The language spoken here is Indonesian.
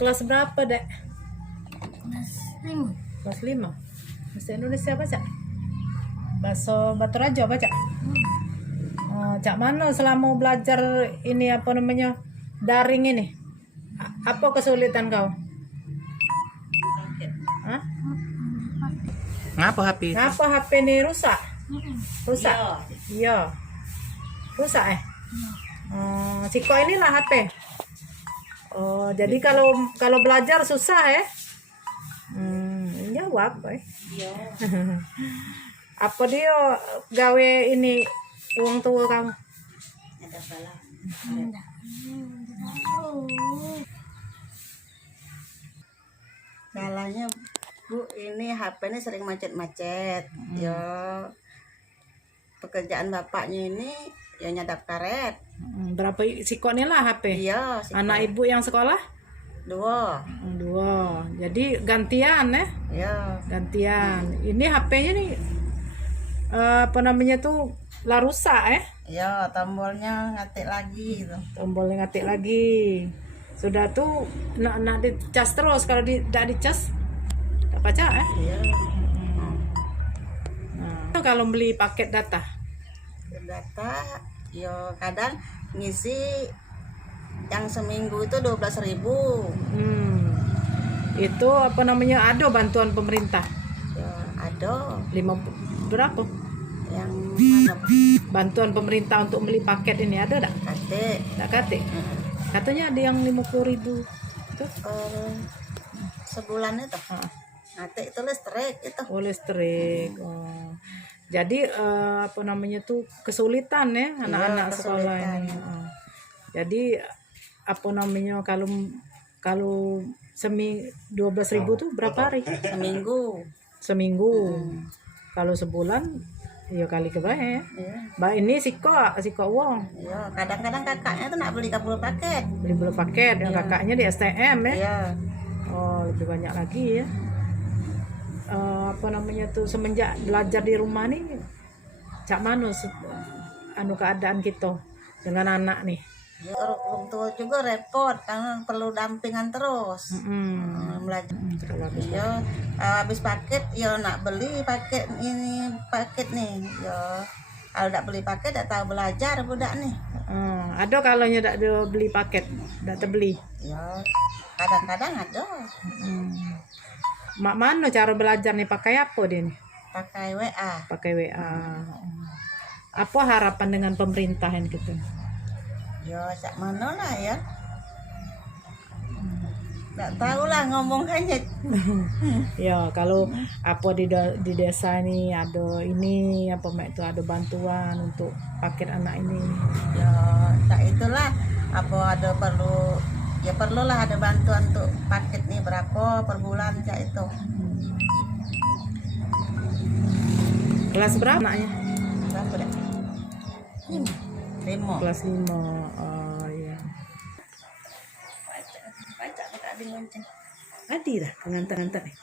Kelas berapa, Dek? Kelas 5. Kelas 5. Bahasa Indonesia apa, Cak? Bahasa Baturaja apa, Cak? Cak mana selama belajar ini apa namanya? Daring ini? Apa kesulitan kau? Hah? Ngapa HP? Ngapa HP ini rusak? Rusak? Iya. Rusak Siko inilah HP. Oh, jadi kalau belajar susah ya? Jawab, Iya. Apa dia gawe ini uang tua kamu? Ada bala. Salahnya Bu, ini HP ini sering macet-macet. Ya pekerjaan bapaknya ini ya nyadap karet. Berapa Siko inilah HP? Iya, Anak ibu yang sekolah? 2. 2. Jadi gantian ya? Iya. Gantian. Ini HP-nya nih apa namanya tuh lah rusak Iya, tombolnya ngatik lagi gitu. Tombolnya ngatik lagi. Sudah tuh nak dicas terus, kalau tidak dicas tak baca Iya. Nah, kalau beli paket data Data yo kadang ngisi yang seminggu itu 12.000. itu apa namanya, ada bantuan pemerintah Ya ada 5 berapa yang mana bantuan pemerintah untuk beli paket ini, ada tak? kate Tak kate? Katanya ada yang 50.000 itu sebulan itu. Nanti itu listrik itu. listrik. Jadi apa namanya tuh kesulitan ya anak-anak sekolah ini. Jadi apa namanya, kalau 12.000 tuh berapa hari? Seminggu. Kalau sebulan ya kali kebanyakan ya. Iya. Mbak ini siko uang. Iya, kadang-kadang kakaknya tuh nak beli 10 paket. Beli paket yang kakaknya di STM ya. Iya. Oh, lebih banyak lagi ya. Apa namanya tuh, semenjak belajar di rumah nih cak mano keadaan kita dengan anak nih? Ya, orang tua juga repot karena perlu dampingan terus. Belajar. Iya, habis paket ya nak beli paket nih. Ya kalau tidak beli paket tidak tahu belajar budak nih. Ada kalanya tidak beli paket, tidak terbeli. Ya kadang-kadang ada. Mak mana cara belajar nih, pakai apa dia nih? Pakai WA. Pakai WA. Apa harapan dengan pemerintahan gitu? Ya sak mana lah ya. Nggak tahu lah ngomongnya. Ya kalau apa di desa ini ada ini apa itu, ada bantuan untuk paket anak ini. Ya tak itulah apa ada perlulah ada bantuan untuk paket nih berapa per bulan cak itu. Kelas berapa anaknya? Berapa dah? 5. Kelas 5. Oh iya. Baca tak bingung. Adi dah ngantar-ngantar nih.